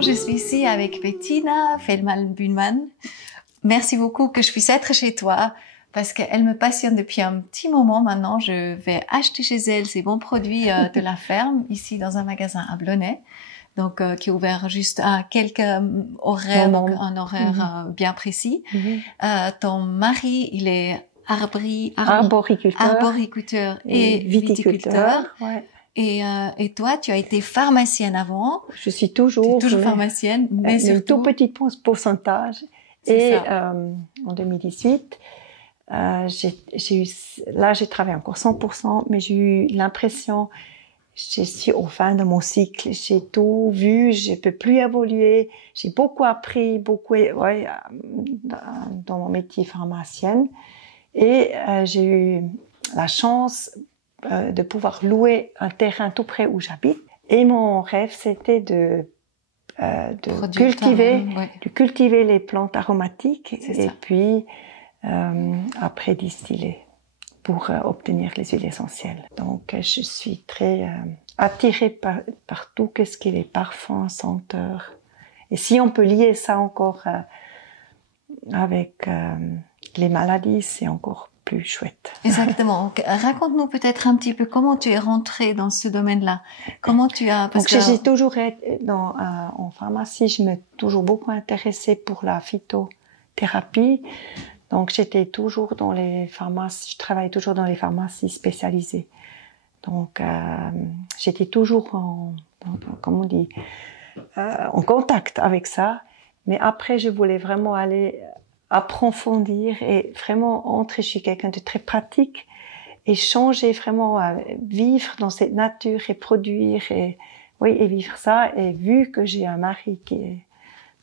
Bonjour, je suis ici avec Bettina Feldman-Bühlmann. Merci beaucoup que je puisse être chez toi parce qu'elle me passionne depuis un petit moment maintenant. Je vais acheter chez elle ces bons produits de la ferme ici dans un magasin à Blonay. Donc, qui est ouvert juste à quelques horaires, donc un horaire bien précis. Ton mari, il est arboriculteur et viticulteur. Ouais. Et toi, tu as été pharmacienne avant. Je suis toujours pharmacienne, mais surtout... tout petit pourcentage. Et en 2018, j'ai travaillé encore 100%, mais j'ai eu l'impression, je suis au fin de mon cycle, j'ai tout vu, je peux plus évoluer, j'ai beaucoup appris, dans mon métier pharmacienne. Et j'ai eu la chance de pouvoir louer un terrain tout près où j'habite. Et mon rêve, c'était de cultiver les plantes aromatiques puis après distiller pour obtenir les huiles essentielles. Donc, je suis très attirée par tout ce qui est les parfums, senteurs. Et si on peut lier ça encore avec les maladies, c'est encore plus chouette. Exactement. Raconte-nous peut-être un petit peu comment tu es rentrée dans ce domaine-là. Comment tu as... J'ai toujours été en pharmacie, je me suis toujours beaucoup intéressée pour la phytothérapie. Donc j'étais toujours dans les pharmacies, je travaillais toujours dans les pharmacies spécialisées. Donc j'étais toujours en contact avec ça. Mais après, je voulais vraiment aller approfondir et vraiment entrer chez quelqu'un de très pratique et changer vraiment, vivre dans cette nature et produire et vivre ça. Et vu que j'ai un mari qui est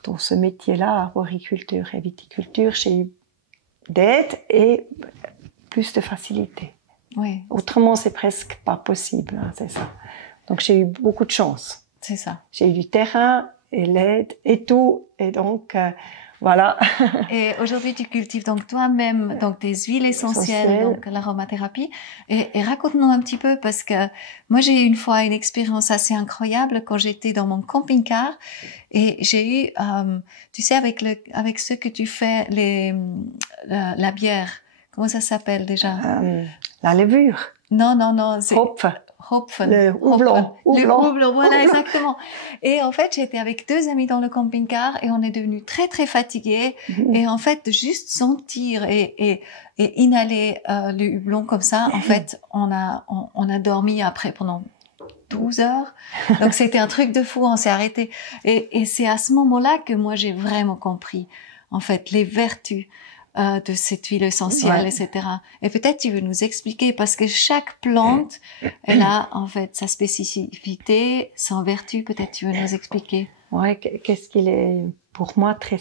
dans ce métier-là, arboriculture et viticulture, j'ai eu d'aide et plus de facilité. Oui. Autrement, c'est presque pas possible, hein, c'est ça. Donc, j'ai eu beaucoup de chance. C'est ça. J'ai eu du terrain et l'aide et tout, et donc voilà. Et aujourd'hui, tu cultives donc toi-même donc des huiles essentielles, donc l'aromathérapie. Et raconte-nous un petit peu parce que moi j'ai eu une fois une expérience assez incroyable quand j'étais dans mon camping-car et j'ai eu, tu sais, avec ce que tu fais la bière. Comment ça s'appelle déjà? La levure. Non, c'est Hopfen. Le houblon. Le houblon, voilà, exactement. Et en fait, j'étais avec 2 amis dans le camping-car et on est devenus très, très fatigués. Et en fait, de juste sentir et inhaler le houblon comme ça, en fait, on a dormi après pendant 12 heures. Donc, c'était un truc de fou, on s'est arrêté. Et c'est à ce moment-là que moi, j'ai vraiment compris, en fait, les vertus de cette huile essentielle, etc. Et peut-être tu veux nous expliquer, parce que chaque plante, elle a en fait sa spécificité, son vertu. Peut-être tu veux nous expliquer. Ouais, qu'est-ce qu'il est pour moi très...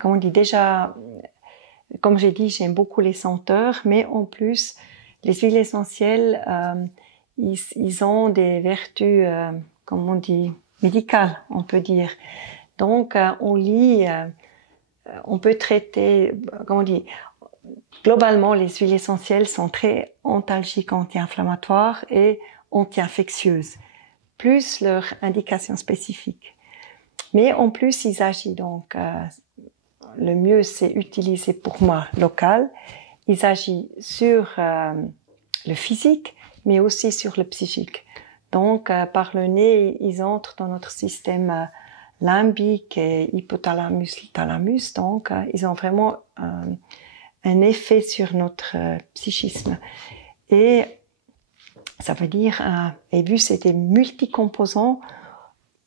Comme on dit déjà, comme j'ai dit, j'aime beaucoup les senteurs, mais en plus, les huiles essentielles, ils ont des vertus, comme on dit, médicales, on peut dire. Donc, on peut traiter, comment on dit, globalement, les huiles essentielles sont très antalgiques, anti-inflammatoires et anti-infectieuses, plus leur indication spécifique. Mais en plus, ils agissent. Donc, le mieux, c'est utiliser pour moi local. Ils agissent sur le physique, mais aussi sur le psychique. Donc, par le nez, ils entrent dans notre système limbique et hypothalamus, thalamus. Donc, ils ont vraiment un effet sur notre psychisme. Et ça veut dire, et vu que c'était multicomposants,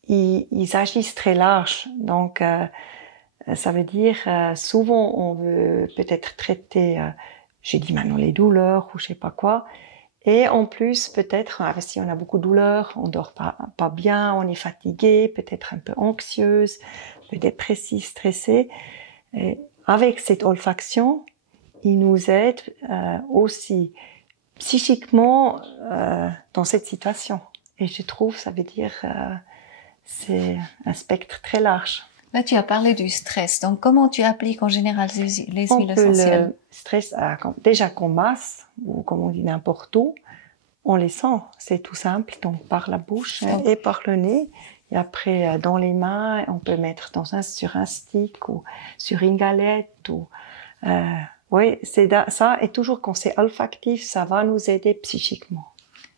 ils agissent très large. Donc, ça veut dire, souvent, on veut peut-être traiter, j'ai dit maintenant les douleurs ou je sais pas quoi. Et en plus, peut-être, si on a beaucoup de douleurs, on dort pas bien, on est fatigué, peut-être un peu anxieuse, un peu dépressif, stressé. Et avec cette olfaction, il nous aide aussi psychiquement dans cette situation. Et je trouve, ça veut dire, c'est un spectre très large. Là, tu as parlé du stress. Donc, comment tu appliques en général les huiles essentielles? Le stress, déjà qu'on masse, ou comme on dit n'importe où, on les sent. C'est tout simple, donc par la bouche et par le nez. Et après, dans les mains, on peut mettre sur un stick ou sur une galette. Oui, ça. Et toujours quand c'est olfactif, ça va nous aider psychiquement.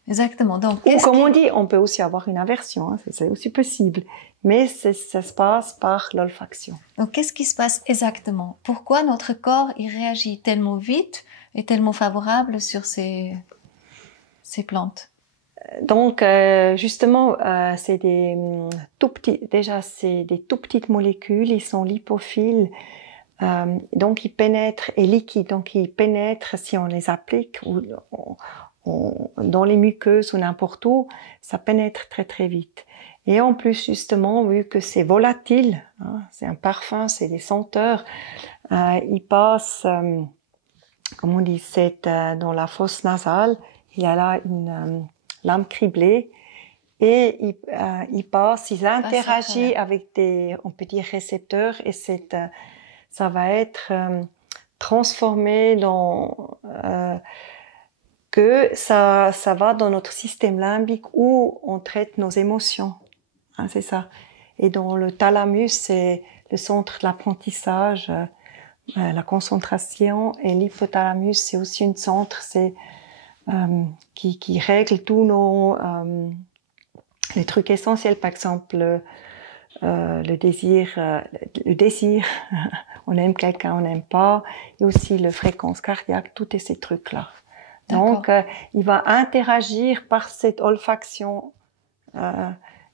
Exactement. Donc, ou comme on dit, on peut aussi avoir une aversion. Hein, c'est aussi possible. Mais ça se passe par l'olfaction. Donc, qu'est-ce qui se passe exactement? Pourquoi notre corps il réagit tellement vite et tellement favorable sur ces plantes? Donc, justement, c'est des tout petits. Déjà, c'est des tout petites molécules. Ils sont lipophiles. Donc, ils pénètrent et liquides. Donc, ils pénètrent si on les applique ou dans les muqueuses ou n'importe où. Ça pénètre très très vite. Et en plus, justement, vu que c'est volatile, hein, c'est un parfum, c'est des senteurs, il passe, comme on dit, dans la fosse nasale, il y a là une lame criblée, et il passe, il interagit avec on peut dire, récepteurs, et ça va être transformé que ça va dans notre système limbique où on traite nos émotions. Hein, c'est ça. Et dans le thalamus, c'est le centre de l'apprentissage, la concentration, et l'hypothalamus, c'est aussi un centre, qui règle tous les trucs essentiels, par exemple le désir, on aime quelqu'un, on n'aime pas, et aussi la fréquence cardiaque, tous ces trucs-là. Donc, il va interagir par cette olfaction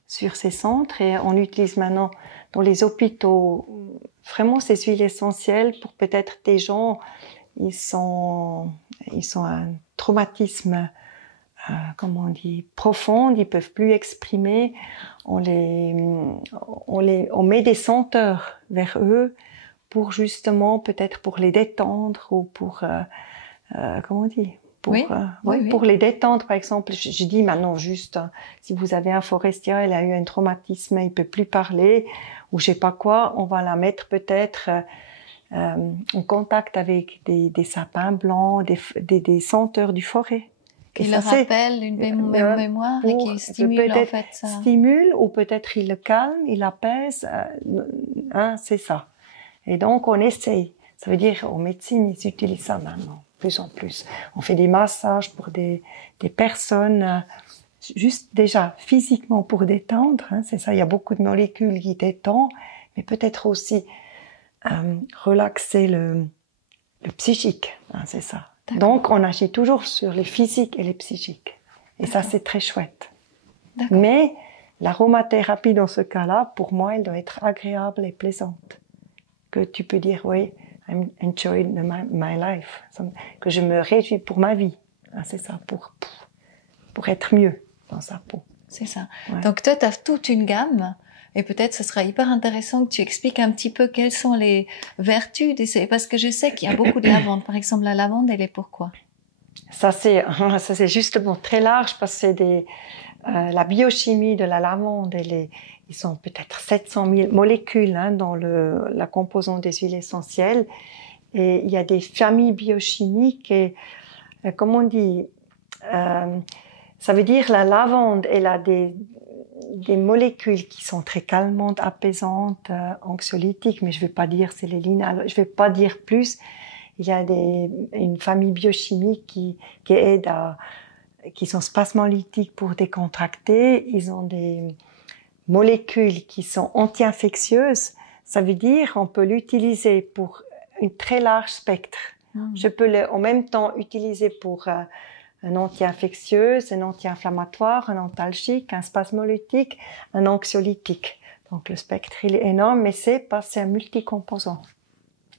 sur ces centres, et on utilise maintenant dans les hôpitaux vraiment ces huiles essentielles pour peut-être des gens, ils ont un traumatisme, comment on dit, profond, ils peuvent plus exprimer. On met des senteurs vers eux pour justement, peut-être pour les détendre ou pour, comment on dit, pour les détendre. Par exemple, je dis maintenant juste, si vous avez un forestier, il a eu un traumatisme, il peut plus parler, ou je sais pas quoi, on va la mettre peut-être en contact avec des sapins blancs, des senteurs du forêt. Qui le rappelle une mémoire et qui stimule en fait ça. Stimule, ou peut-être il le calme, il apaise, hein, c'est ça. Et donc on essaye. Ça veut dire, en médecine, ils utilisent ça maintenant, plus en plus. On fait des massages pour des personnes, juste déjà physiquement pour détendre, hein, c'est ça. Il y a beaucoup de molécules qui détendent, mais peut-être aussi relaxer le psychique, hein, c'est ça. Donc, on agit toujours sur les physiques et les psychiques. Et ça, c'est très chouette. Mais l'aromathérapie, dans ce cas-là, pour moi, elle doit être agréable et plaisante. Que tu peux dire, oui, I'm enjoying my life. Que je me réjouis pour ma vie. Ah, c'est ça, pour être mieux dans sa peau. C'est ça. Ouais. Donc, toi, tu as toute une gamme. Et peut-être ce sera hyper intéressant que tu expliques un petit peu quelles sont les vertus parce que je sais qu'il y a beaucoup de lavande. Par exemple, la lavande, elle est pourquoi? Ça c'est justement très large, parce que c'est la biochimie de la lavande, ils sont peut-être 700 000 molécules, hein, dans la composante des huiles essentielles. Et il y a des familles biochimiques et, comme on dit, ça veut dire la lavande, elle a des molécules qui sont très calmantes, apaisantes, anxiolytiques, mais je vais pas dire c'est les lignes, je vais pas dire plus. Il y a une famille biochimique qui aide qui sont spasmolytiques pour décontracter. Ils ont des molécules qui sont anti-infectieuses. Ça veut dire on peut l'utiliser pour un très large spectre. Je peux en même temps utiliser pour un anti-infectieux, un anti-inflammatoire, un antalgique, un spasmolytique, un anxiolytique. Donc le spectre il est énorme, mais c'est un multicomposant.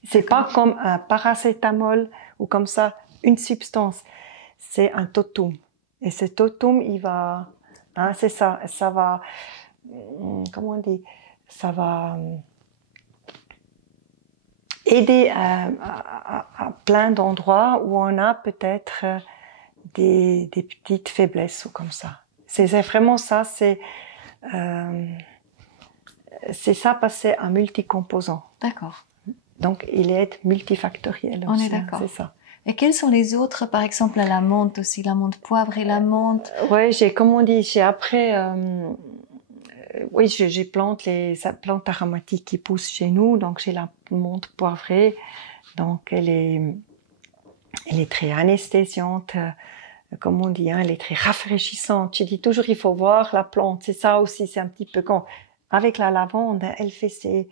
C'est pas comme un paracétamol ou comme ça une substance. C'est un totum. Et ce totum, il va, hein, c'est ça va, comment on dit, ça va aider à plein d'endroits où on a peut-être des petites faiblesses ou comme ça. C'est vraiment ça, c'est ça parce que c'est un multicomposant. D'accord. Donc il est multifactoriel aussi. On est d'accord. C'est ça. Et quels sont les autres, par exemple la menthe aussi, la menthe poivre et la menthe? Ouais, comme on dit, j'ai après oui, j'ai plantes les plantes aromatiques qui poussent chez nous. Donc j'ai la menthe poivrée. Donc elle est très anesthésiante, comme on dit, hein, elle est très rafraîchissante. Je dis toujours, il faut voir la plante. C'est ça aussi, c'est un petit peu quand avec la lavande, elle fait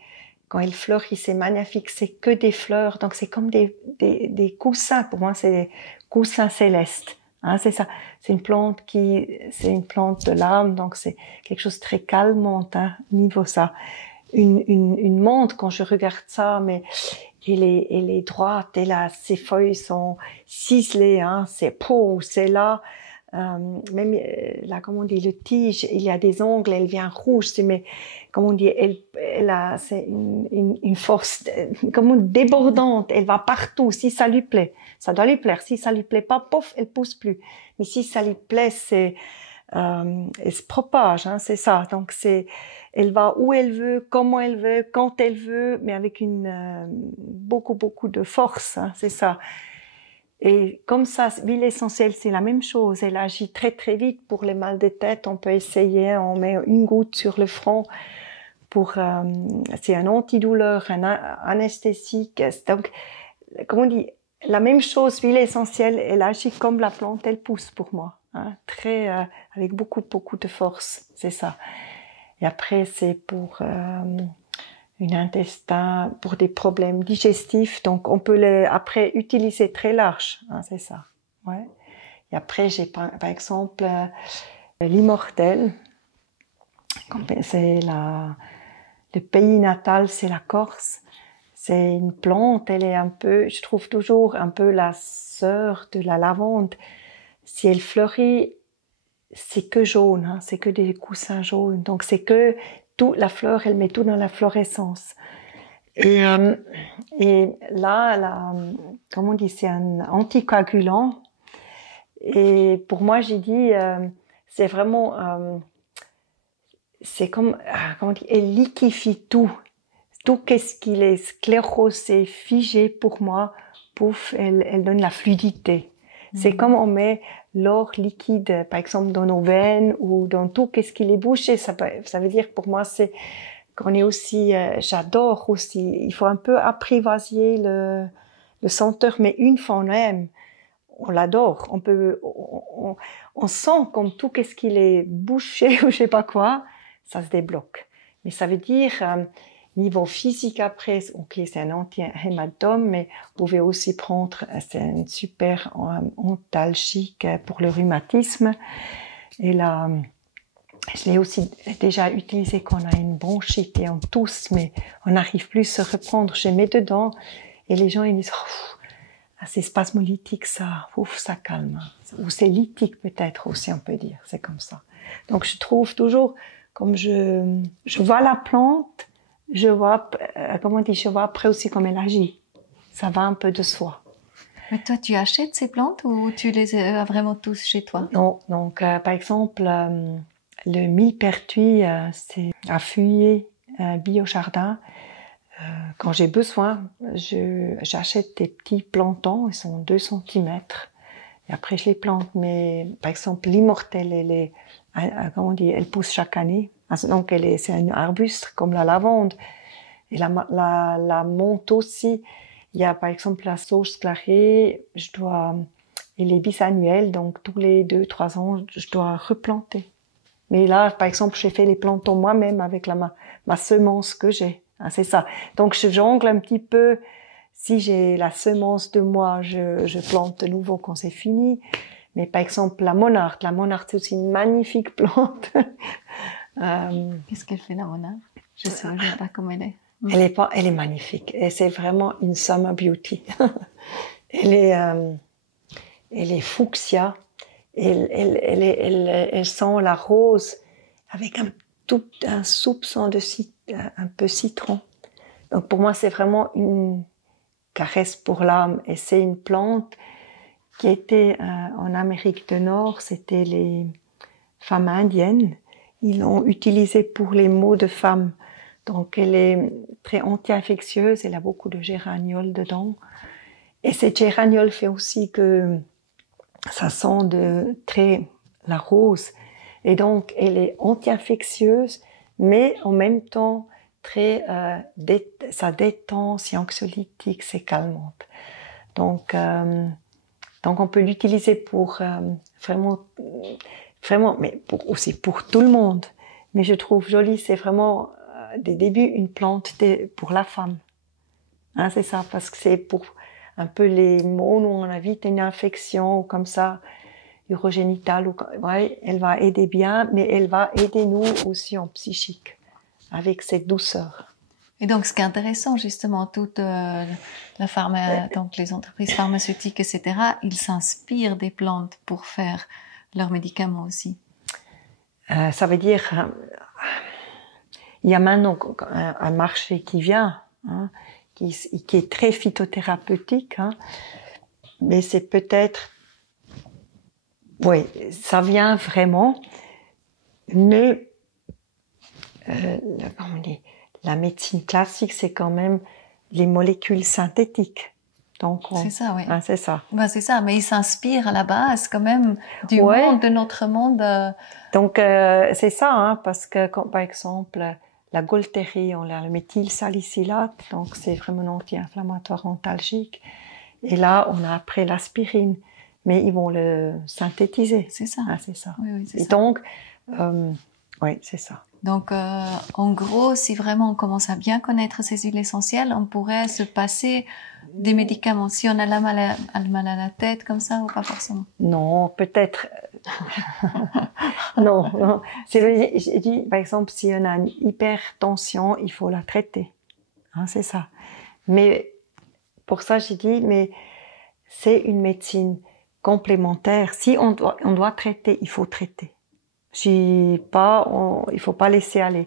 quand elle fleurit, c'est magnifique. C'est que des fleurs, donc c'est comme des coussins. Pour moi, c'est des coussins célestes. Hein, c'est ça. C'est une plante de l'âme, donc c'est quelque chose de très calmante, hein, niveau ça. Une menthe, quand je regarde ça, mais elle est droite, ses feuilles sont ciselées, hein, c'est là. Même là, comment on dit, le tige, il y a des ongles, elle vient rouge, mais comment on dit, c'est une force, comment débordante, elle va partout, si ça lui plaît, ça doit lui plaire, si ça lui plaît pas, pof, elle pousse plus. Mais si ça lui plaît, elle se propage, hein, c'est ça. Donc elle va où elle veut, comment elle veut, quand elle veut, mais avec beaucoup de force, hein, c'est ça. Et comme ça, l'huile essentielle, c'est la même chose. Elle agit très vite pour les mal de tête. On peut essayer, on met une goutte sur le front c'est un antidouleur, un anesthésique. Donc, comme on dit, la même chose, l'huile essentielle, elle agit comme la plante, elle pousse pour moi, hein, avec beaucoup de force, c'est ça. Et après, c'est pour un intestin, pour des problèmes digestifs. Donc, on peut après utiliser très large, hein, c'est ça. Ouais. Et après, j'ai par exemple l'immortel. C'est le pays natal, c'est la Corse. C'est une plante, elle est je trouve toujours un peu la sœur de la lavande. Si elle fleurit, c'est que jaune, hein, c'est que des coussins jaunes. Donc c'est que la fleur, elle met tout dans la florescence. Et là, comment on dit, c'est un anticoagulant. Et pour moi, j'ai dit, c'est vraiment, c'est comme, comment on dit, elle liquéfie tout. Tout qu'est-ce qu'il est sclérosé, figé pour moi, pouf, elle donne la fluidité. C'est comme on met l'or liquide, par exemple, dans nos veines ou dans tout qu'est-ce qu'il est bouché. Ça veut dire pour moi, c'est qu'on est aussi, j'adore aussi. Il faut un peu apprivoiser le senteur, mais une fois on aime, on l'adore. On sent comme tout qu'est-ce qu'il est bouché ou je sais pas quoi, ça se débloque. Mais ça veut dire niveau physique après, ok, c'est un anti-hématome, mais vous pouvez aussi prendre, c'est un super antalgique pour le rhumatisme. Et là, je l'ai aussi déjà utilisé quand on a une bronchite et on tousse, mais on n'arrive plus à se reprendre. Je mets dedans et les gens ils disent, c'est spasmolytique ça, ça calme. Ou c'est lytique peut-être aussi, on peut dire, c'est comme ça. Donc je trouve toujours, comme je vois la plante, je vois après aussi comme elle agit. Ça va un peu de soi. Mais toi, tu achètes ces plantes ou tu les as vraiment tous chez toi? Non, donc par exemple, le millepertuis, c'est à feuiller biojardin. Quand j'ai besoin, j'achète des petits plantons, ils sont 2 centimètres. Et après, je les plante. Mais par exemple, l'immortel, elle pousse chaque année. Donc, c'est un arbuste comme la lavande. Et la menthe aussi. Il y a par exemple la sauge clarée. Elle est bisannuelle, donc tous les 2-3 ans, je dois replanter. Mais là, par exemple, j'ai fait les plantons moi-même avec ma semence que j'ai. Ah, c'est ça. Donc, je jongle un petit peu. Si j'ai la semence de moi, je plante de nouveau quand c'est fini. Mais par exemple, la monarde, c'est aussi une magnifique plante. Qu'est-ce qu'elle fait, la monarde? Je sais pas comment elle est. Elle est magnifique. Et c'est vraiment une summer beauty. Elle est fuchsia. Elle sent la rose avec un soupçon de un peu citron. Donc pour moi, c'est vraiment une caresse pour l'âme. Et c'est une plante qui était en Amérique du Nord. C'était les femmes indiennes. Ils l'ont utilisée pour les maux de femme. Donc elle est très anti-infectieuse. Elle a beaucoup de géraniol dedans. Et cette géraniol fait aussi que ça sent la rose. Et donc, elle est anti-infectieuse, mais en même temps, ça détend, c'est anxiolytique, c'est calmante. Donc on peut l'utiliser pour vraiment, mais aussi pour tout le monde. Mais je trouve joli, c'est vraiment des débuts une plante pour la femme. Hein, c'est ça, parce que c'est pour un peu les mots où on a vite une infection ou comme ça, urogénitale. Ouais, elle va aider bien, mais elle va aider nous aussi en psychique, avec cette douceur. Et donc, ce qui est intéressant, justement, toute donc les entreprises pharmaceutiques, etc., ils s'inspirent des plantes pour faire leurs médicaments aussi. Ça veut dire, il y a maintenant un marché qui vient, hein, qui est très phytothérapeutique, hein, mais c'est peut-être, oui, ça vient vraiment, mais comment on dit, la médecine classique, c'est quand même les molécules synthétiques. Donc c'est ça, oui. Hein, c'est ça. Ben, c'est ça, mais ils s'inspirent à la base quand même du monde, de notre monde. Donc c'est ça, hein, parce que par exemple la Golterie, on a le méthylsalicylate, donc c'est vraiment anti-inflammatoire antalgique. Et là, on a après l'aspirine, mais ils vont le synthétiser. C'est ça. Ah, c'est ça. Oui, c'est et ça. Donc, oui, c'est ça. Donc, en gros, si vraiment on commence à bien connaître ces huiles essentielles, on pourrait se passer des médicaments. Si on a le mal à la tête, comme ça, ou pas forcément? Non, peut-être. non. Je dis, par exemple, si on a une hypertension, il faut la traiter. Hein, c'est ça. Mais pour ça, j'ai dit, mais c'est une médecine complémentaire. Si on doit traiter, il faut traiter. Il faut pas laisser aller.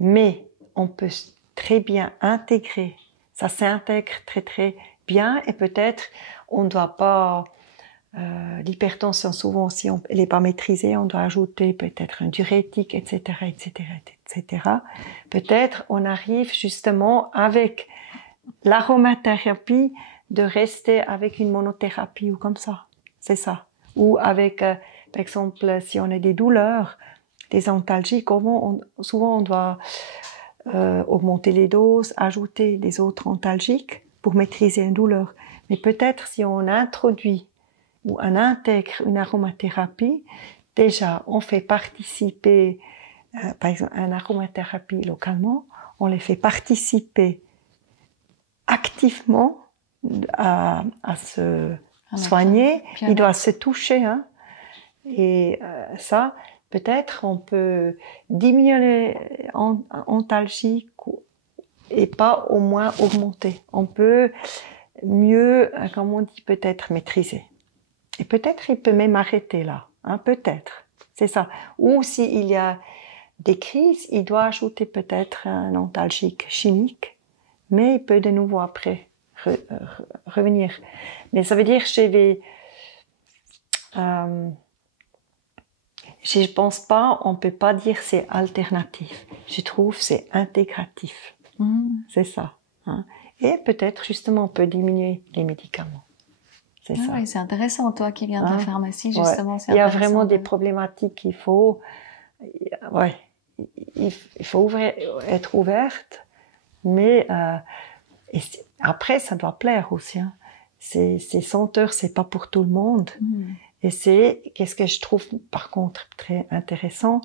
Mais on peut très bien intégrer. Ça s'intègre très très bien et peut-être on ne doit pas l'hypertension souvent si elle n'est pas maîtrisée, on doit ajouter peut-être un diurétique, etc., etc., etc. Peut-être on arrive justement avec l'aromathérapie de rester avec une monothérapie ou comme ça. C'est ça. Ou avec par exemple, si on a des douleurs, des antalgiques, souvent on doit augmenter les doses, ajouter des autres antalgiques pour maîtriser une douleur. Mais peut-être si on introduit ou on intègre une aromathérapie, déjà on fait participer, par exemple, une aromathérapie localement, on les fait participer activement à se soigner, il doit se toucher, hein. Et ça, peut-être on peut diminuer les antalgiques et pas au moins augmenter. On peut mieux, comme on dit, peut-être maîtriser. Et peut-être il peut même arrêter là, hein, peut-être. C'est ça. Ou s'il y a des crises, il doit ajouter peut-être un antalgique chimique, mais il peut de nouveau après revenir. Mais ça veut dire chez les je pense pas, on peut pas dire c'est alternatif. Je trouve c'est intégratif. C'est ça. Hein. Et peut-être justement on peut diminuer les médicaments. C'est ça. Oui, c'est intéressant, toi qui viens de la pharmacie, justement. Il y a vraiment des problématiques qu'il faut, il faut être ouverte, mais après ça doit plaire aussi. Hein. Ces senteurs, c'est pas pour tout le monde. Et qu'est-ce que je trouve par contre très intéressant,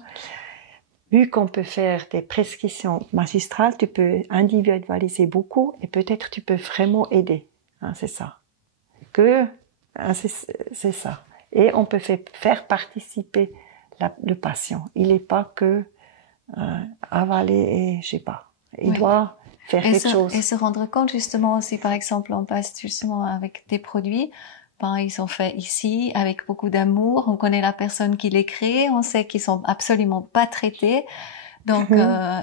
vu qu'on peut faire des prescriptions magistrales, tu peux individualiser beaucoup et peut-être tu peux vraiment aider. Hein, c'est ça. C'est ça. Et on peut faire participer le patient. Il n'est pas que avaler et je sais pas. Il doit faire quelque chose. Et se rendre compte justement si par exemple on passe justement avec des produits. Ils sont faits ici avec beaucoup d'amour. On connaît la personne qui les crée. On sait qu'ils sont absolument pas traités. Donc,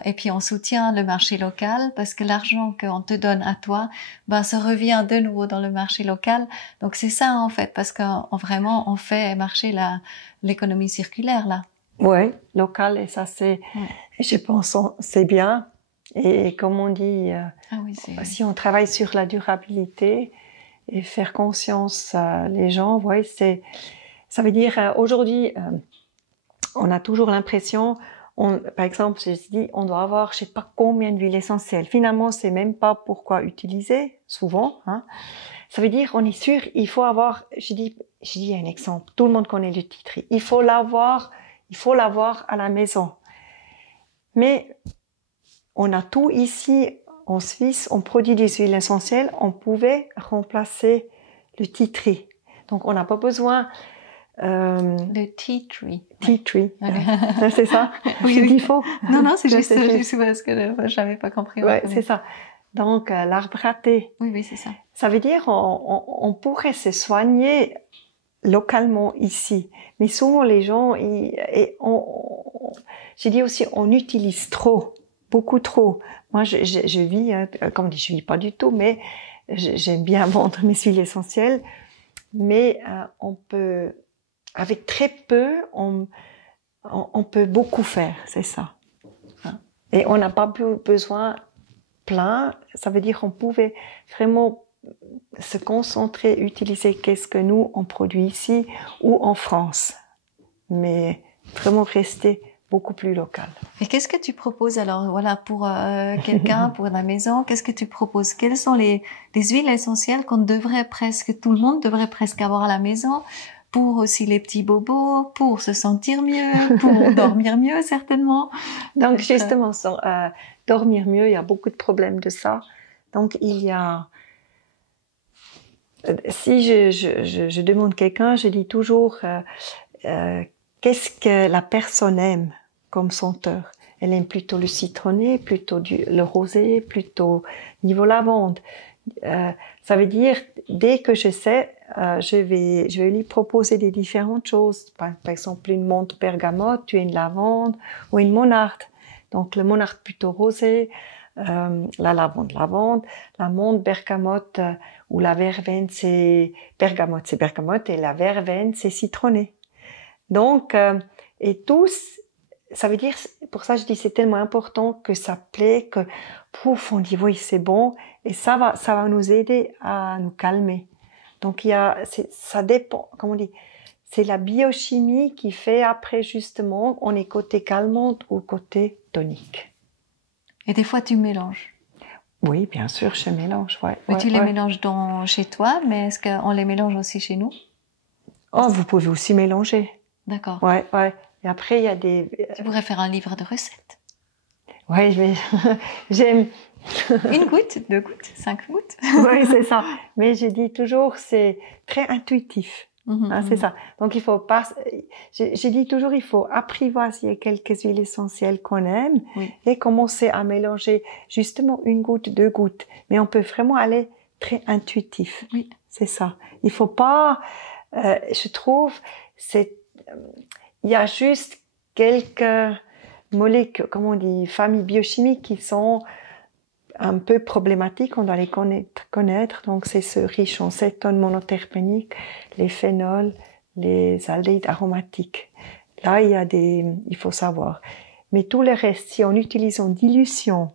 et puis on soutient le marché local parce que l'argent qu'on te donne à toi, se revient de nouveau dans le marché local. Donc c'est ça en fait, parce vraiment on fait marcher l'économie circulaire là. Oui, local et ça c'est, je pense, c'est bien. Et comme on dit, si on travaille sur la durabilité. Et faire conscience les gens, ça veut dire aujourd'hui, on a toujours l'impression Par exemple, je dis, on doit avoir, je sais pas combien d'huiles essentielles. Finalement, c'est même pas pourquoi utiliser, souvent, hein. Ça veut dire, on est sûr, il faut avoir, je dis un exemple. Tout le monde connaît le titri. Il faut l'avoir à la maison. Mais, on a tout ici, en Suisse, on produit des huiles essentielles, on pouvait remplacer le titri. Donc, on n'a pas besoin, le tea tree. Tea tree. C'est ça? Oui, J'ai oui. dit faux. Non, c'est juste parce que j'avais pas compris. Ouais, c'est ça. Donc, l'arbre à thé. Oui, c'est ça. Ça veut dire, on pourrait se soigner localement ici. Mais souvent, les gens, j'ai dit aussi, on utilise trop. Beaucoup trop. Moi, je vis, comme dit, je vis pas du tout, mais j'aime bien vendre mes huiles essentielles. Mais, on peut, avec très peu, on peut beaucoup faire, c'est ça. Et on n'a pas besoin plein, ça veut dire qu'on pouvait vraiment se concentrer, utiliser qu'est-ce que nous on produit ici ou en France, mais vraiment rester beaucoup plus local. Et qu'est-ce que tu proposes alors, voilà, pour quelqu'un, pour la maison, qu'est-ce que tu proposes? Quelles sont les huiles essentielles tout le monde devrait presque avoir à la maison? Pour aussi les petits bobos, pour se sentir mieux, pour dormir mieux certainement. Donc justement, dormir mieux, il y a beaucoup de problèmes de ça. Donc il y a, si je demande quelqu'un, je dis toujours qu'est-ce que la personne aime comme senteur. Elle aime plutôt le citronné, plutôt le rosé, plutôt niveau lavande. Ça veut dire, dès que je sais, je vais lui proposer des différentes choses. Par exemple, une menthe bergamote, une lavande ou une monarde. Donc, le monarde plutôt rosé, la lavande, la menthe bergamote ou la verveine, c'est bergamote et la verveine, c'est citronné. Donc, et tous, ça veut dire, pour ça je dis c'est tellement important que ça plaît, que pouf, on dit oui c'est bon, et ça va nous aider à nous calmer. Donc ça dépend, comme on dit, c'est la biochimie qui fait après justement, on est côté calmante ou côté tonique. Et des fois tu mélanges? Oui, bien sûr, je mélange, ouais. Mais tu les mélanges chez toi, mais est-ce qu'on les mélange aussi chez nous? Oh, vous pouvez aussi mélanger. D'accord. Ouais. Et après, il y a des... Tu pourrais faire un livre de recettes. Ouais, mais j'aime... 1 goutte, 2 gouttes, 5 gouttes. Oui, c'est ça. Mais je dis toujours, c'est très intuitif. C'est ça. Donc, il faut pas... Je dis toujours, il faut apprivoiser quelques huiles essentielles qu'on aime et commencer à mélanger justement 1 goutte, 2 gouttes. Mais on peut vraiment aller très intuitif. Oui. C'est ça. Il faut pas... je trouve, il y a juste quelques molécules, comment on dit, familles biochimiques qui sont un peu problématiques, on doit les connaître. Donc, c'est ce riche en cétone monoterpénique, les phénols, les aldéhydes aromatiques. Là, il faut savoir. Mais tout le reste, si on utilise en dilution,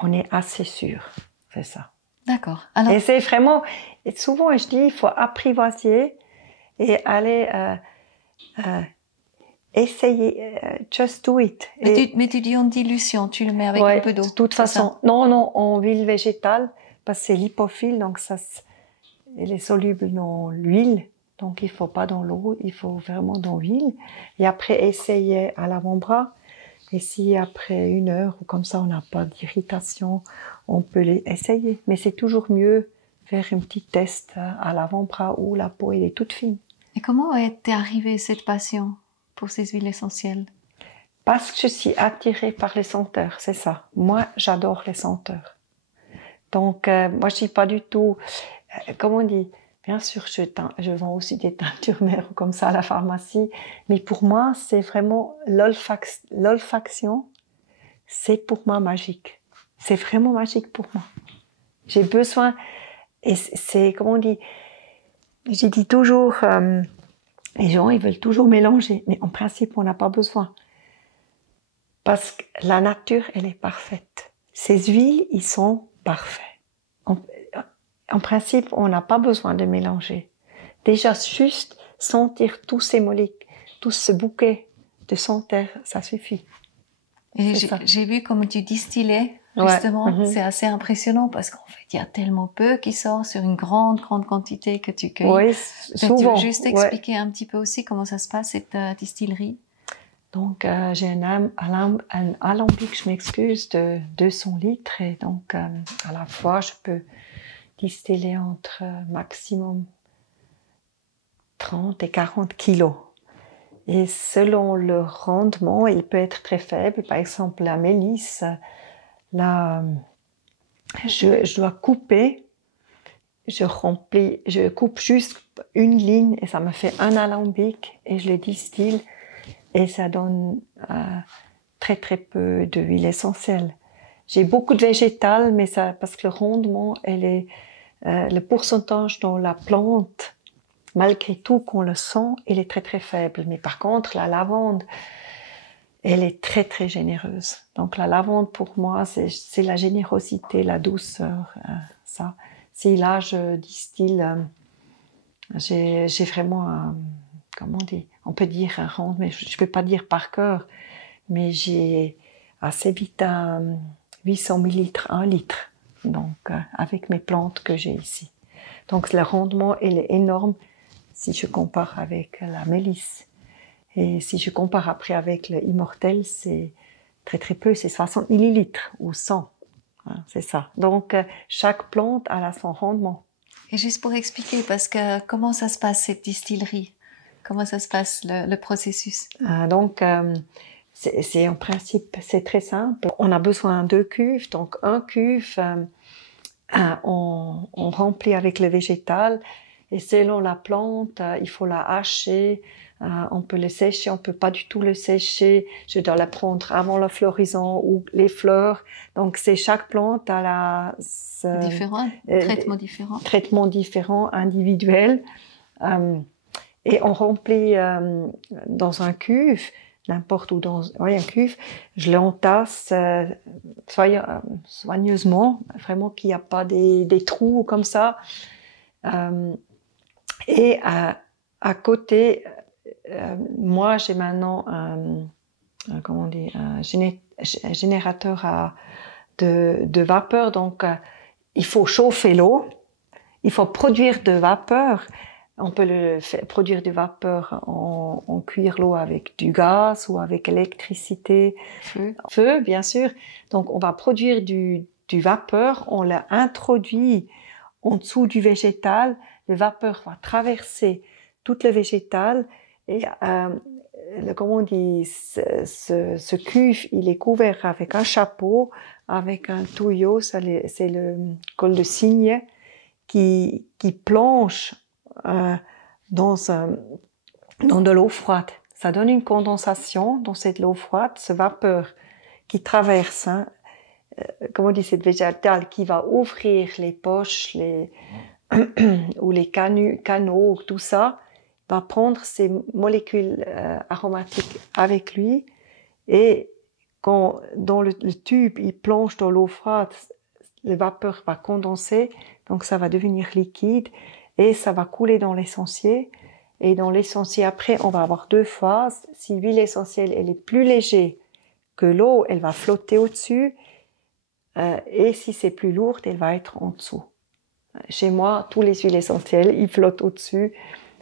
on est assez sûr. C'est ça. D'accord. Alors... Et c'est vraiment, et souvent, je dis, il faut apprivoiser et aller, essayer, just do it. Mais tu dis en dilution, tu le mets avec un peu d'eau. De toute façon, non, en huile végétale, parce que c'est lipophile, donc elle est soluble dans l'huile, donc il faut pas dans l'eau, il faut vraiment dans l'huile. Et après, essayer à l'avant-bras. Et si après 1 heure ou comme ça, on n'a pas d'irritation, on peut les essayer. Mais c'est toujours mieux faire un petit test à l'avant-bras où la peau elle est toute fine. Et comment t'es arrivée cette passion pour ces huiles essentielles? Parce que je suis attirée par les senteurs, c'est ça. Moi, j'adore les senteurs. Donc, moi, je suis pas du tout... comment on dit? Bien sûr, je vends aussi des teintures mères comme ça à la pharmacie. Mais pour moi, c'est vraiment l'olfaction. C'est pour moi magique. C'est vraiment magique pour moi. J'ai besoin... Et c'est, comment on dit? J'ai dit toujours... les gens, ils veulent toujours mélanger. Mais en principe, on n'a pas besoin. Parce que la nature, elle est parfaite. Ces huiles, ils sont parfaits. En principe, on n'a pas besoin de mélanger. Déjà, juste sentir tous ces molécules, tout ce bouquet 200 terres, ça suffit. Et j'ai vu comment tu distillais, justement. Ouais. C'est assez impressionnant parce qu'en fait, il y a tellement peu qui sort sur une grande quantité que tu cueilles. Oui, souvent. Tu veux juste expliquer un petit peu aussi comment ça se passe, cette distillerie? Donc, j'ai un alambic, je m'excuse, de 200 litres. Et donc, à la fois, je peux distiller entre maximum 30 et 40 kilos. Et selon le rendement, il peut être très faible. Par exemple, la mélisse, là, je dois couper. Je coupe juste une ligne et ça me fait un alambic et je le distille. Et ça donne très très peu d'huile essentielle. J'ai beaucoup de végétal, mais ça parce que le rendement, le pourcentage dans la plante, malgré tout qu'on le sent, il est très très faible. Mais par contre, la lavande, elle est très très généreuse. Donc la lavande pour moi, c'est la générosité, la douceur, ça. Si là je distille, j'ai vraiment comment on dit, on peut dire un rond, mais je peux pas dire par cœur, mais j'ai assez vite 800 millilitres, 1 litre, donc avec mes plantes que j'ai ici. Donc le rendement, il est énorme si je compare avec la mélisse. Et si je compare après avec le immortel, c'est très très peu, c'est 60 millilitres ou 100, hein, c'est ça. Donc chaque plante a son rendement. Et juste pour expliquer, parce que comment ça se passe cette distillerie? Comment ça se passe le processus? Donc, c'est en principe, c'est très simple. On a besoin de 2 cuves. Donc, un cuve, on remplit avec le végétal. Et selon la plante, il faut la hacher. On peut le sécher, on peut pas du tout le sécher. Je dois la prendre avant la floraison ou les fleurs. Donc, c'est chaque plante a traitement différent, individuel. Et on remplit dans un cuve, n'importe où un cuve, je l'entasse soigneusement, vraiment qu'il n'y a pas des trous comme ça. Et à côté, moi j'ai maintenant un générateur de vapeur, donc il faut chauffer l'eau, il faut produire de vapeur. On peut produire de vapeur en cuire l'eau avec du gaz ou avec électricité. Feu, bien sûr. Donc, on va produire du vapeur, on l'introduit en dessous du végétal. Le vapeur va traverser tout le végétal et, comment on dit, ce cuve, il est couvert avec un chapeau, avec un tuyau, c'est le col de cygne qui plonge dans de l'eau froide. Ça donne une condensation dans cette eau froide, ce vapeur qui traverse, comment on dit, cette végétale qui va ouvrir les poches, ou les canaux, tout ça, va prendre ces molécules aromatiques avec lui et quand dans le tube il plonge dans l'eau froide, le vapeur va condenser, donc ça va devenir liquide et ça va couler dans l'essentiel. Et dans l'essentiel, après, on va avoir 2 phases. Si l'huile essentielle, elle est plus légère que l'eau, elle va flotter au-dessus. Et si c'est plus lourde, elle va être en dessous. Chez moi, tous les huiles essentielles, ils flottent au-dessus.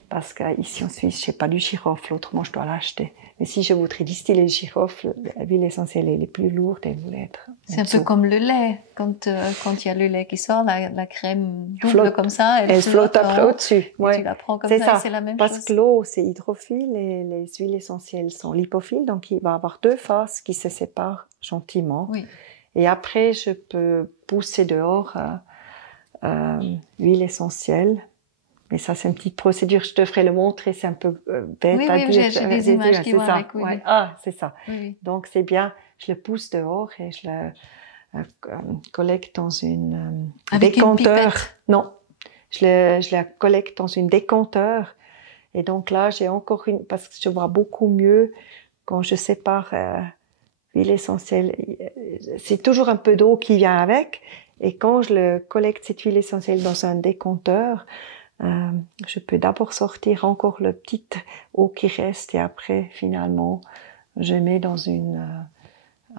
Parce qu'ici en Suisse, je n'ai pas du girofle, autrement je dois l'acheter. Mais si je voudrais distiller le girofle, l'huile essentielle elle est plus lourde, elle voulait être. C'est un peu comme le lait. Quand il y a le lait qui sort, la crème double comme ça, elle flotte après au-dessus. Ouais. Tu la prends comme ça, c'est la même chose. Parce que l'eau, c'est hydrophile et les huiles essentielles sont lipophiles, donc il va y avoir 2 phases qui se séparent gentiment. Oui. Et après, je peux pousser dehors l'huile essentielle. Mais ça, c'est une petite procédure. Je te ferai le montrer. C'est un peu bête à dire. J'ai des images qui vont avec. Oui. Ouais. Ah, c'est ça. Oui. Donc, c'est bien. Je le pousse dehors et je le collecte dans une décanteur. Non. Je la collecte dans une décanteur. Et donc là, j'ai encore parce que je vois beaucoup mieux quand je sépare l'huile essentielle. C'est toujours un peu d'eau qui vient avec. Et quand je collecte cette huile essentielle dans un décanteur, je peux d'abord sortir encore le petit eau qui reste et après, finalement, je mets dans un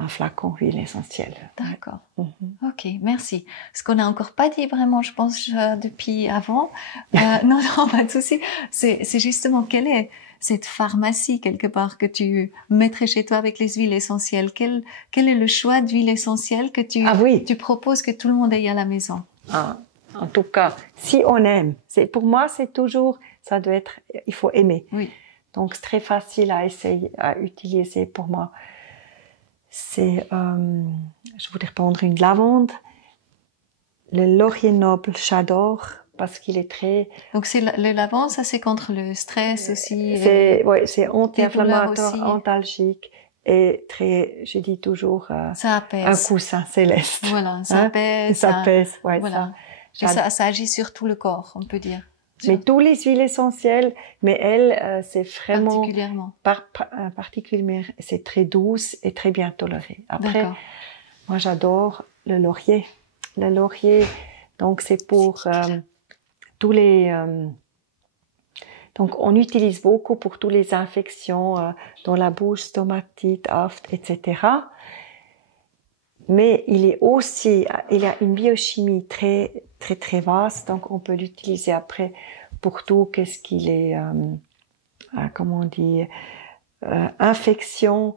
flacon d'huile essentielle. D'accord. Ok, merci. Ce qu'on n'a encore pas dit vraiment, je pense, depuis avant, non, pas de souci, c'est justement quelle est cette pharmacie quelque part que tu mettrais chez toi avec les huiles essentielles. Quel est le choix d'huile essentielle que tu proposes que tout le monde ait à la maison? En tout cas, si on aime, pour moi, c'est toujours, il faut aimer. Oui. Donc, c'est très facile à essayer, à utiliser pour moi. Je voudrais prendre une lavande. Le laurier noble, j'adore parce qu'il est très... Donc, le lavande, ça c'est contre le stress aussi. C'est anti-inflammatoire, antalgique et très, je dis toujours, ça apaise. Un coussin céleste. Voilà, ça apaise. Ça apaise, ouais, voilà. Ça agit sur tout le corps, on peut dire. Mais tous les huiles essentielles, mais elle, c'est vraiment... Particulièrement. C'est très douce et très bien toléré. Après, moi j'adore le laurier. Le laurier, donc c'est pour tous les... donc on utilise beaucoup pour toutes les infections dans la bouche, stomatite, aphte, etc. Mais il a une biochimie très, très, très vaste, donc on peut l'utiliser après pour tout, qu'est-ce qu'il est, comment on dit, infection,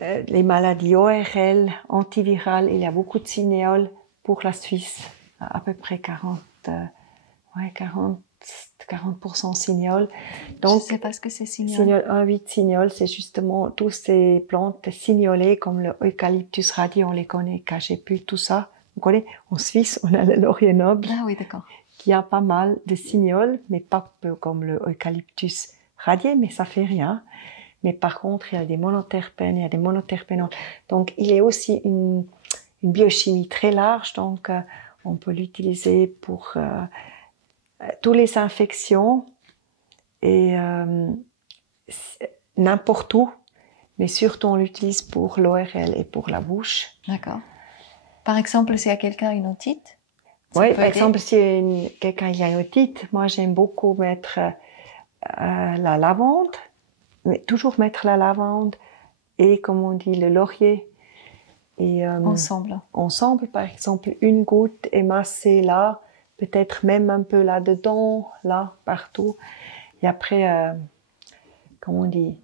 les maladies ORL, antivirales, il y a beaucoup de signéoles pour la Suisse, à peu près 40% signéoles. Donc, je sais pas ce que c'est signol. Signol 1,8 signol, c'est justement toutes ces plantes signolées comme le Eucalyptus radié, on les connaît, cagépule, tout ça. On connaît. En Suisse, on a le laurier noble. Ah oui, d'accord. Qui a pas mal de signoles, mais pas comme le Eucalyptus radié, mais ça fait rien. Mais par contre, il y a des monoterpènes, il y a des monoterpénols. Donc, il est aussi une biochimie très large, donc on peut l'utiliser pour toutes les infections et n'importe où, mais surtout on l'utilise pour l'ORL et pour la bouche. D'accord. Par exemple, s'il y a quelqu'un a une otite? Oui, par exemple, si quelqu'un a une otite, moi j'aime beaucoup mettre la lavande, mais toujours mettre la lavande et, comme on dit, le laurier. Et, ensemble, par exemple, une goutte émassée là, peut-être même un peu là-dedans, là, partout. Et après, comment on dit,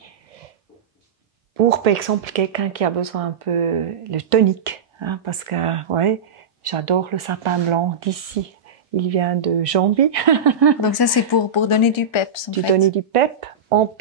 pour, par exemple, quelqu'un qui a besoin un peu le tonique, hein, parce que, ouais, j'adore le sapin blanc d'ici. Il vient de Jambi. Donc ça, c'est pour donner du peps, en fait. Donner du pep.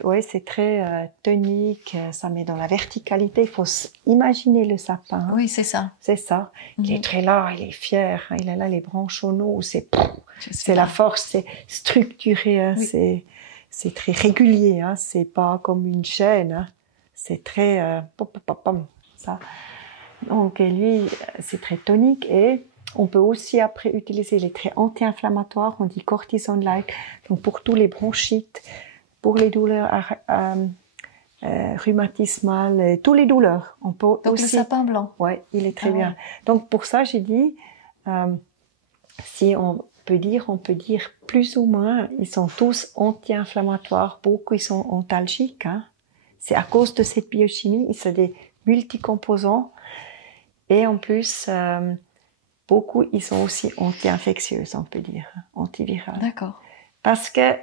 Ouais, c'est très tonique, ça met dans la verticalité. Il faut imaginer le sapin. Hein. Oui, c'est ça. C'est ça. Il est très là, il est fier. Hein, il a là les branches au nord. C'est la force, c'est structuré. Hein, oui. C'est très régulier. Hein, c'est pas comme une chaîne. Hein, c'est très ça. Donc lui, c'est très tonique et on peut aussi après utiliser les traits anti-inflammatoires. On dit cortisone-like. Donc pour tous les bronchites. Pour les douleurs rhumatismales, toutes les douleurs. On peut donc aussi... le sapin blanc. Oui, il est très bien. Donc pour ça, j'ai dit, si on peut dire plus ou moins, ils sont tous anti-inflammatoires, beaucoup ils sont antalgiques. Hein. C'est à cause de cette biochimie, ils sont des multicomposants. Et en plus, beaucoup ils sont aussi anti-infectieux, on peut dire, antivirales. D'accord. Parce que...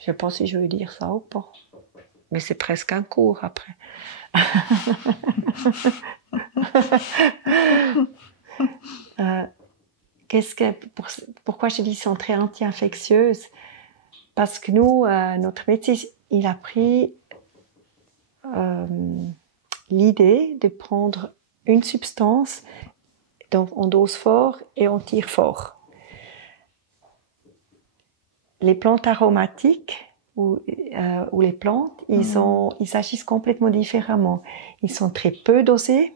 je sais pas si je veux dire ça ou pas. Mais c'est presque un cours après. Pourquoi je dis sont très anti-infectieuses? Parce que nous, notre médecin, il a pris l'idée de prendre une substance donc on dose fort et on tire fort. Les plantes aromatiques ou les plantes, ils agissent complètement différemment. Ils sont très peu dosés,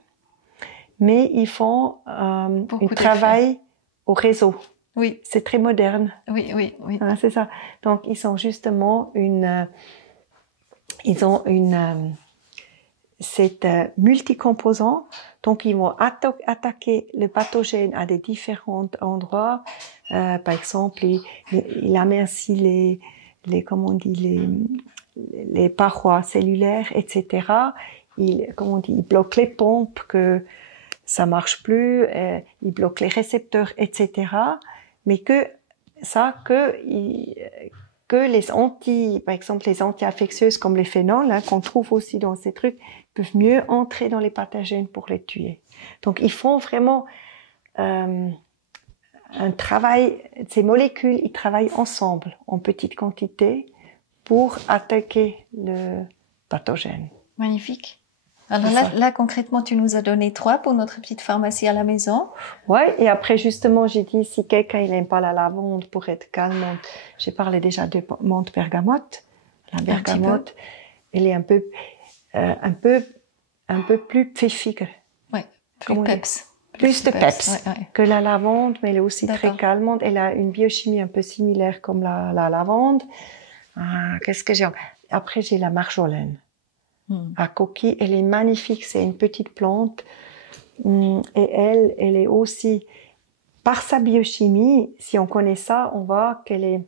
mais ils font un travail au réseau. Oui. C'est très moderne. Oui. Ah, c'est ça. Donc, ils sont justement c'est multicomposant. Donc, ils vont attaquer le pathogène à des différents endroits. Par exemple, il amincit comment on dit, les parois cellulaires, etc. Il bloque les pompes, que ça marche plus, il bloque les récepteurs, etc. Mais que les par exemple les anti-infectieuses comme les phénols, hein, qu'on trouve aussi dans ces trucs, peuvent mieux entrer dans les pathogènes pour les tuer. Donc ils font vraiment un travail, ces molécules, ils travaillent ensemble en petite quantité pour attaquer le pathogène. Magnifique. Alors là, concrètement, tu nous as donné 3 pour notre petite pharmacie à la maison. Ouais, et après, justement, j'ai dit, si quelqu'un, il n'aime pas la lavande pour être calmante, j'ai parlé déjà de menthe bergamote. La bergamote, elle est un peu plus pfeffiger. Ouais, plus peps. Plus de peps que la lavande, mais elle est aussi très calmante. Elle a une biochimie un peu similaire comme la lavande. Qu'est-ce que j'ai? Après, j'ai la marjolaine. À coquille, elle est magnifique, c'est une petite plante et elle est aussi, par sa biochimie, si on connaît ça, on voit qu'elle est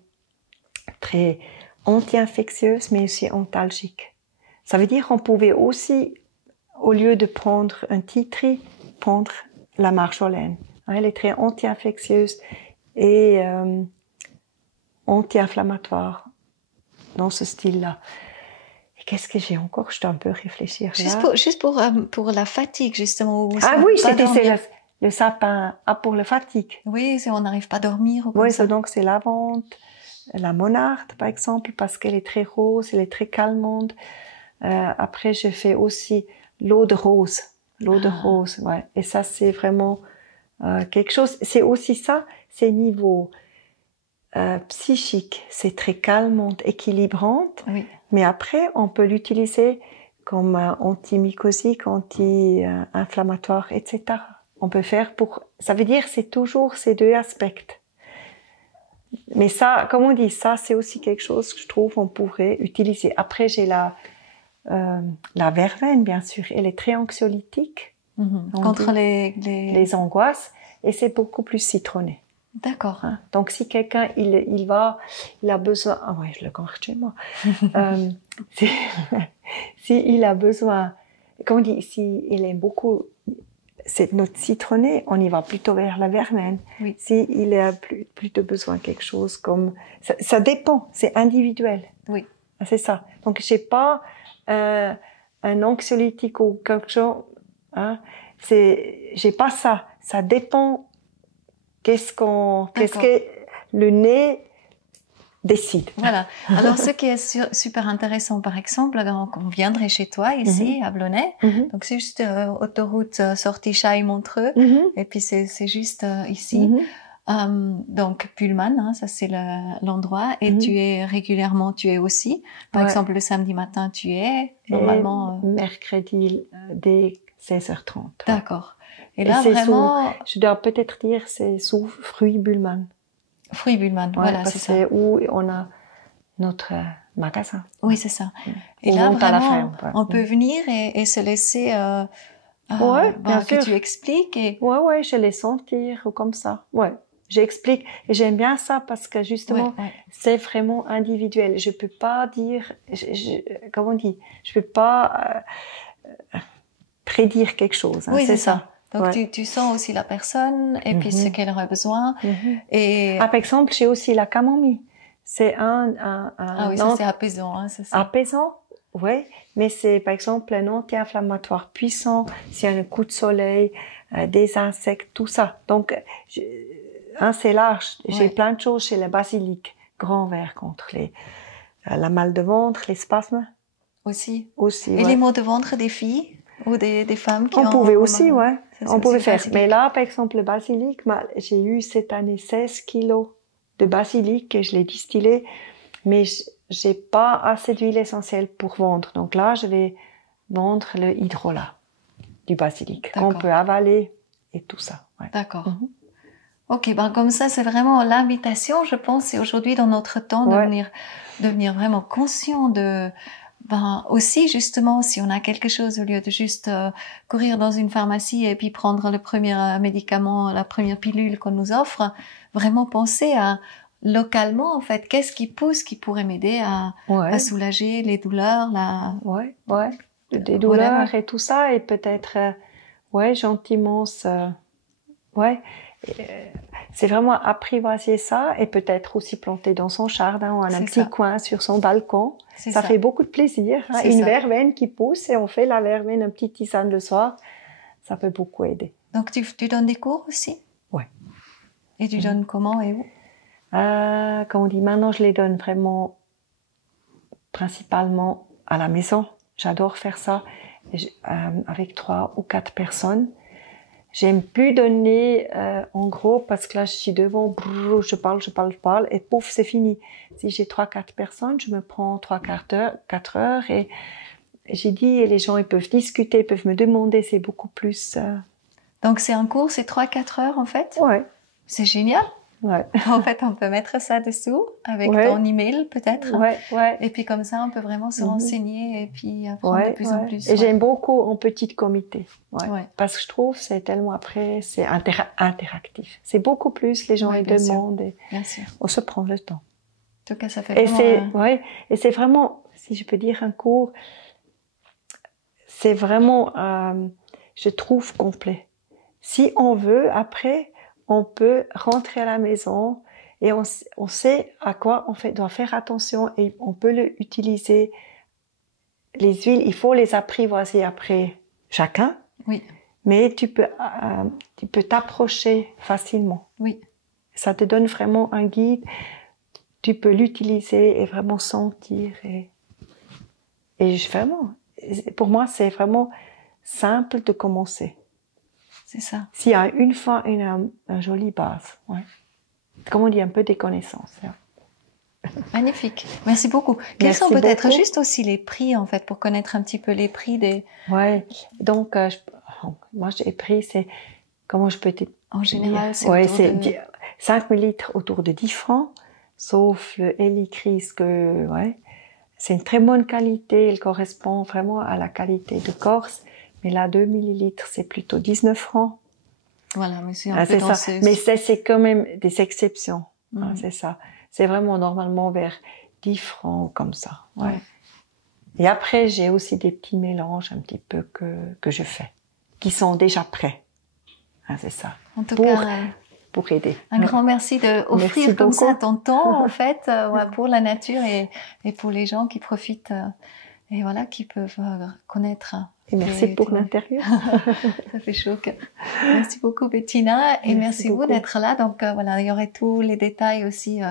très anti-infectieuse mais aussi antalgique. Ça veut dire qu'on pouvait aussi, au lieu de prendre un tea tree, prendre la marjolaine. Elle est très anti-infectieuse et anti-inflammatoire dans ce style-là. Qu'est-ce que j'ai encore? Je dois un peu réfléchir. Juste pour la fatigue, justement. Oui, c'est le sapin. Pour la fatigue. Oui, si on n'arrive pas à dormir. Oui, donc c'est lavande, la monarde, par exemple, parce qu'elle est très rose, elle est très calmante. Après, je fais aussi l'eau de rose. L'eau de rose, ouais. Et ça, c'est vraiment quelque chose. C'est aussi ça, c'est niveau psychique. C'est très calmante, équilibrante. Oui. Mais après, on peut l'utiliser comme antimycosique, anti-inflammatoire, etc. On peut faire ça veut dire c'est toujours ces 2 aspects. Mais ça, comme on dit, ça c'est aussi quelque chose que je trouve on pourrait utiliser. Après, j'ai la verveine, bien sûr. Elle est très anxiolytique. Contre les angoisses. Et c'est beaucoup plus citronné. D'accord. Donc, si quelqu'un, il a besoin... Ah ouais, je le garde chez moi. Si il a besoin... Comme on dit, si il aime beaucoup cette note citronnée, on y va plutôt vers la verveine. Oui. Si il a plutôt besoin de quelque chose comme... Ça dépend, c'est individuel. Oui. C'est ça. Donc, j'ai pas un anxiolytique ou quelque chose... j'ai pas ça. Ça dépend... Qu'est-ce que le nez décide. Voilà. Alors, ce qui est super intéressant, par exemple, on viendrait chez toi, ici, à Blonay. Donc, c'est juste autoroute sortie Chaille-Montreux. Et puis, c'est juste ici. Donc, Pullman, ça, c'est l'endroit. Et tu es aussi. Par exemple, le samedi matin, tu es normalement... mercredi, dès 16h30. D'accord. Et là, vraiment... je dois peut-être dire, c'est sous Fruits Bullman. Fruits Bullman, voilà, c'est ça. C'est où on a notre magasin. Oui, c'est ça. Et là, vraiment, on peut venir et se laisser... bien sûr. Que tu expliques. Ouais, je les sentir comme ça. Ouais, j'explique. Et j'aime bien ça parce que justement, c'est vraiment individuel. Je peux pas dire... comment on dit? Je peux pas prédire quelque chose. Oui, c'est ça. Donc, tu sens aussi la personne et puis ce qu'elle aurait besoin. Et... par exemple, j'ai aussi la camomille. C'est oui, ça c'est apaisant. C'est ça. Apaisant, oui. Mais c'est, par exemple, un anti-inflammatoire puissant. S'il y a un coup de soleil, des insectes, tout ça. Donc, c'est large. J'ai plein de choses chez le basilic. Grand vert contre la mal de ventre, les spasmes. Aussi. Et les maux de ventre des filles? Ou des femmes qui on pouvait aussi, on pouvait faire. Basilic. Mais là, par exemple, le basilic, j'ai eu cette année 16 kilos de basilic et je l'ai distillé, mais j'ai pas assez d'huile essentielle pour vendre. Donc là, je vais vendre le hydrolat du basilic qu'on peut avaler et tout ça. Ouais. D'accord. Ok, comme ça, c'est vraiment l'invitation, je pense, c'est aujourd'hui dans notre temps de devenir vraiment conscient de... aussi, justement, si on a quelque chose, au lieu de juste courir dans une pharmacie et puis prendre le premier médicament, la première pilule qu'on nous offre, vraiment penser à localement, en fait, qu'est-ce qui pousse, qui pourrait m'aider à soulager les douleurs, des douleurs et tout ça, et peut-être, gentiment, c'est vraiment apprivoiser ça, et peut-être aussi planter dans son jardin ou un petit coin sur son balcon. Ça fait beaucoup de plaisir. Hein? Une verveine qui pousse, et on fait la verveine, un petit tisane le soir. Ça peut beaucoup aider. Donc, tu donnes des cours aussi? Oui. Et tu donnes comment et où? Comme on dit, maintenant, je les donne vraiment principalement à la maison. J'adore faire ça avec 3 ou 4 personnes. J'aime plus donner en gros, parce que là, je suis devant, je parle, et pouf, c'est fini. Si j'ai 3-4 personnes, je me prends 4 heures, et j'ai dit, et les gens, ils peuvent discuter, ils peuvent me demander, c'est beaucoup plus... Donc, c'est un cours, c'est 3-4 heures, en fait? Ouais. C'est génial. Ouais. En fait, on peut mettre ça dessous, avec ton email, peut-être. Ouais. Et puis, comme ça, on peut vraiment se renseigner, et puis apprendre de plus en plus. Et j'aime beaucoup en petit comité. Parce que je trouve, c'est tellement après, c'est interactif. C'est beaucoup plus, les gens, ils demandent, et bien sûr. On se prend le temps. En tout cas, ça fait vraiment... Et c'est vraiment, si je peux dire un cours, c'est vraiment, je trouve, complet. Si on veut, après, on peut rentrer à la maison et on sait à quoi on doit faire attention, et on peut l'utiliser. Les huiles, il faut les apprivoiser après chacun. Oui. Mais tu peux t'approcher facilement. Oui. Ça te donne vraiment un guide. Tu peux l'utiliser et vraiment sentir. Et vraiment, pour moi, c'est vraiment simple de commencer. C'est ça. S'il y a une fois une jolie base. Comme on dit, un peu des connaissances. Magnifique. Merci beaucoup. Quels sont peut-être juste aussi les prix, en fait, pour connaître un petit peu les prix des... Donc, moi, j'ai pris, c'est... Comment je peux te... En général, c'est 5 000 litres autour de 10 francs, sauf le Helicris que... c'est une très bonne qualité. Il correspond vraiment à la qualité de Corse. Mais là, 2 millilitres, c'est plutôt 19 francs. Voilà, mais c'est un peu dans ça. Mais c'est quand même des exceptions. C'est ça. C'est vraiment normalement vers 10 francs comme ça. Et après, j'ai aussi des petits mélanges un petit peu que je fais, qui sont déjà prêts. C'est ça. En tout cas, pour aider. Un grand merci d'offrir comme ça ton temps, en fait, pour la nature et pour les gens qui profitent et voilà, qui peuvent connaître. Et merci pour l'interview. Ça fait chaud. Merci beaucoup Bettina, et merci vous d'être là. Donc voilà, il y aurait tous les détails aussi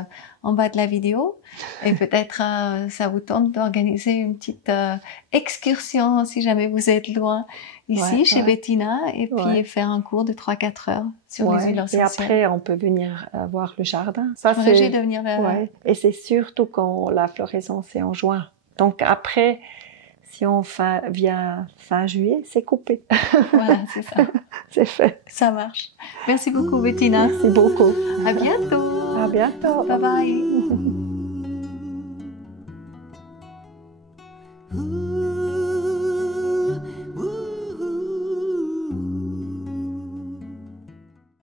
en bas de la vidéo, et peut-être ça vous tente d'organiser une petite excursion si jamais vous êtes loin ici chez Bettina, et puis faire un cours de 3-4 heures sur les huiles essentielles. Et après on peut venir voir le jardin. Ça c'est de venir et c'est surtout quand la floraison est en juin. Donc après, si on vient fin juillet, c'est coupé. Voilà, c'est ça. C'est fait. Ça marche. Merci beaucoup, Bettina. Merci beaucoup. À bientôt. À bientôt. Bye bye.